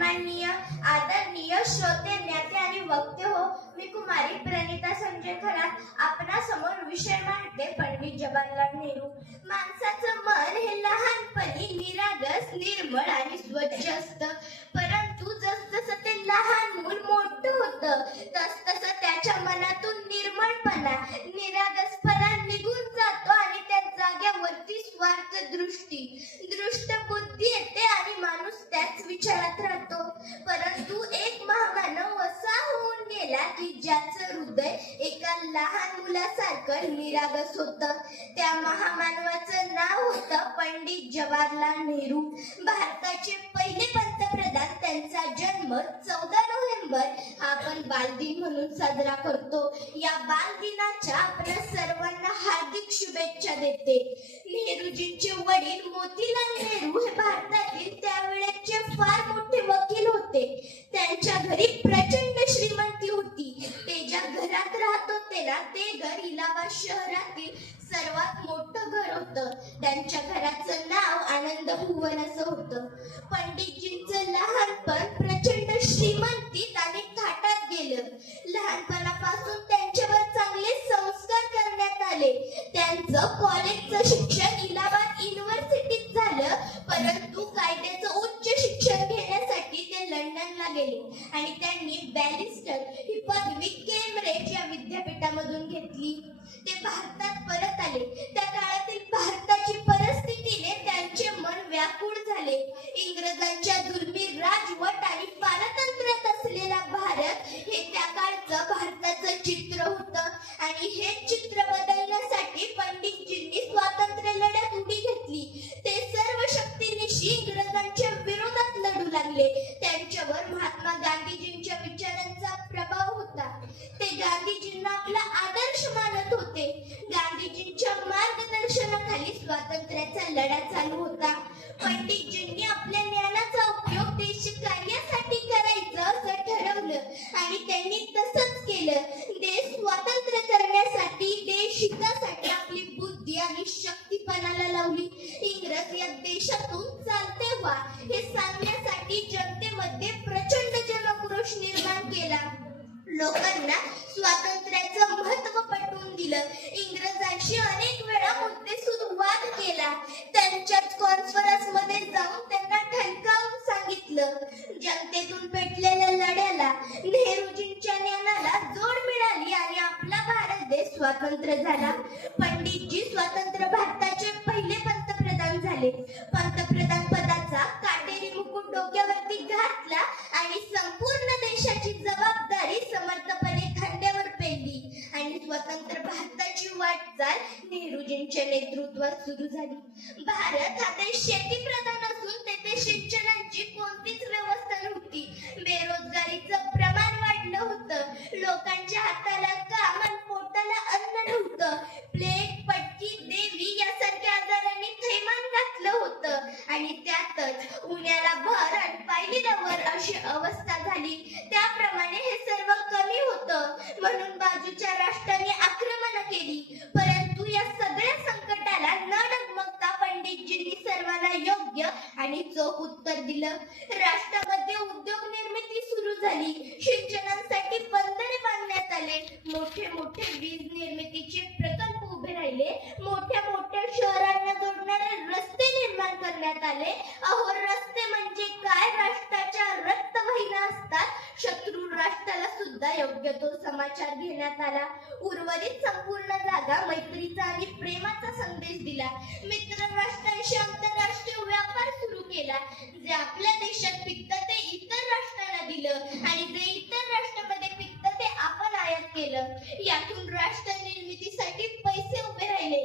सन्माननीय आदरणीय श्रोते ज्ञाते आणि वक्ते हो, मी कुमारी प्रणिता संजय खरात आपणासमोर विषय मांडते पंडित जवाहरलाल नेहरू. माणसाचं मन हे लहानपणी निरागस, निर्मळ आणि स्वच्छ असतं, परंतु जसजसं ते लहान मूल मोठं होतं तसतसं त्याच्या मनातून निर्मळपणा, निरागसपणा निघून जातो आणि त्या जाग्यावरती स्वार्थ दृष्टी, दृष्ट बुद्धी येते आणि माणूस त्याच विचारात राहतो. परंतु एक महामानव असा होऊन गेला की ज्याचं हृदय एका लहान मुलासारखं निरागस होतं. त्या महामानवाचं नाव होतं पंडित जवाहरलाल नेहरू. भारताचे पहिले पंतप्रधान. त्यांचा जन्म 14 नोव्हेंबर हा आपण बालदिन म्हणून साजरा करतो. या बालदिनाच्या आपल्या सर्वांना हार्दिक शुभेच्छा देते. नेहरूजींचे वडील मोतीलाल नेहरू हे भारतातील त्यावेळेचे फार मोठे वकील होते. त्यांच्या घरी प्रचंड श्रीमंती होती. ते ज्या घरात राहत होते ना, ते घर इलाहाबाद शहरातील सर्वात मोठं घर होतं. त्यांच्या घराचं नाव आनंद भुवन असं होतं. पंडितजींचं लहानपण प्रचंड श्रीमंतीत आणि थाटात गेलं. लहानपणापासून त्यांच्यावर चांगले संस्कार करण्यात आले. त्यांचं कॉलेजचं शिक्षण इलाहाबाद युनिव्हर्सिटीत झालं, परंतु कायद्याचं उच्च शिक्षण घेण्यासाठी ते लंडनला गेले आणि त्यांनी बॅरिस्टर ही पदवी केम्ब्रिज या विद्यापीठामधून घेतली. ते भारतात परत आले. त्या काळातील भारताची परिस्थितीने त्यांचे मन व्याकुळ झाले. इंग्रजांच्या जुलमी राजवट आणि पारतंत्र्यात असलेला भारत हे त्या काळचं भारताचं चित्र होतं आणि हे चित्र बदलण्यासाठी पंडितजींनी स्वातंत्र्य लढ्यात उडी घेतली. ते सर्व शक्तीनिशी इंग्रजांच्या विरोधात लढू लागले. त्यांच्यावर महात्मा गांधीजींच्या विचारांचा प्रभाव होता. ते गांधीजींना आपला आदर्श मानत होते. गांधीजींच्या मार्गदर्शनाखाली स्वातंत्र्याचा लढा चालू होता. पंडितजींनी आपल्या ज्ञानाचा उपयोग देश कार्यासाठी करायचं असं ठरवलं आणि त्यांनी तसंच केलं. देश स्वतंत्र करण्यासाठी, देश हितासाठी आपली बुद्धी आणि शक्ती पणाला लावली. इंग्रज या देशातून चालते व्हा हे सांगण्यासाठी जनतेमध्ये प्रचंड जनाक्रोश निर्माण केला. लोकांना स्वातंत्र्याचं महत्त्व पटवून दिलं. इंग्रजांशी अनेक वेळा मुद्देसूद वाद केला. त्यांच्याच कॉन्फरन्समध्ये जाऊन त्यांना ठणकावून सांगितलं. जनतेतून पेटलेल्या लढ्याला, नेहरूजींच्या ज्ञानाला जोड मिळाली आणि आपला भारत देश स्वतंत्र झाला. पंडितजी स्वतंत्र भारताचे पहिले पंतप्रधान झाले. पंतप्रधान पदाचा काटेरी मुकुट डोक्यावरती घातला आणि संपूर्ण देशाची जबाबदारी समर्थपणे खांद्यावर पेलली आणि स्वतंत्र भारताची वाटचाल नेहरूजींच्या नेतृत्वात सुरू झाली. भारत हा देश शेतीप्रधान असून तेथे सिंचनाची कोणतीच व्यवस्था नव्हती. बेरोजगारीचं प्रमाण वाढलं होतं. लोकांच्या हाताला काम आणि पोटाला अन्न नव्हतं. प्लेग, पटकी, देवी यासारख्या आजारांनी थैमान घातलं होतं आणि त्यातच उन्याला भर आणि पायलीला वर अशी अवस्था झाली. त्याप्रमाणे हे सर्व कमी होतं म्हणून बाजूच्या राष्ट्राने आक्रमण केली. परंतु या सगळ्या संकटाला न डगमगता पंडितजींनी सर्वांना योग्य आणि चोख उत्तर दिलं. राष्ट्रामध्ये उद्योग निर्मिती सुरू झाली. सिंचनासाठी बंदरे बांधण्यात आले. मोठे मोठे वीज निर्मितीचे प्रकल्प उभे राहिले. मोठ्या मोठ्या शहरांना जोडणारे रस्ते निर्माण करण्यात आले. अहो, रस्ते म्हणजे काय? राष्ट्राच्या रक्तवाहिन्या असतात. शत्रू राष्ट्राला सुद्धा योग्य तो समाचार घेण्यात आला. उर्वरित संपूर्ण जागा मैत्रीचा आणि प्रेमाचा संदेश दिला. मित्र राष्ट्रांशी आंतरराष्ट्रीय व्यापार सुरू केला. जे आपल्या देशात पिकतं ते इतर राष्ट्रांना दिलं आणि जे इतर राष्ट्रामध्ये पिकतं ते आपण आयात केलं. यातून राष्ट्र निर्मितीसाठी पैसे उभे राहिले.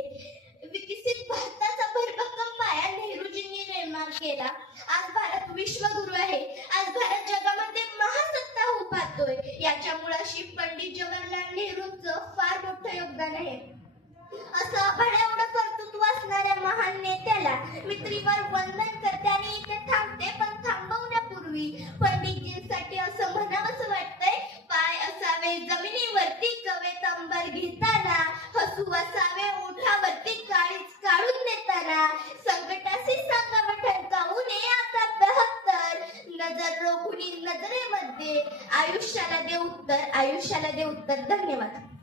विकसित भारताचा भरभक्कम पाया नेहरूजींनी निर्माण केला. आज भारत विश्वगुरु आहे. आज भारत जगामध्ये महासत्ता होऊ पाहतोय. याच्या मुळाशी पंडित जवाहरलाल नेहरूंचं फार मोठं योगदान आहे. असं आभाळ एवढं कर्तृत्व असणाऱ्या महान नेत्याला मी त्रिवार वंदन करते आणि इथे थांबते. पण थांबवण्यापूर्वी पंडितजींसाठी असं म्हणावंसं वाटतंय. पाय असावे जमिनीवरती कवेत अंबर घेताना, हसू असावे ओठावरती काळीच काढून देताना, संकटाशी सांगावं ठणकावून आता 72, नजर रोखुनी नजरेमध्ये आयुष्याला दे उत्तर धन्यवाद.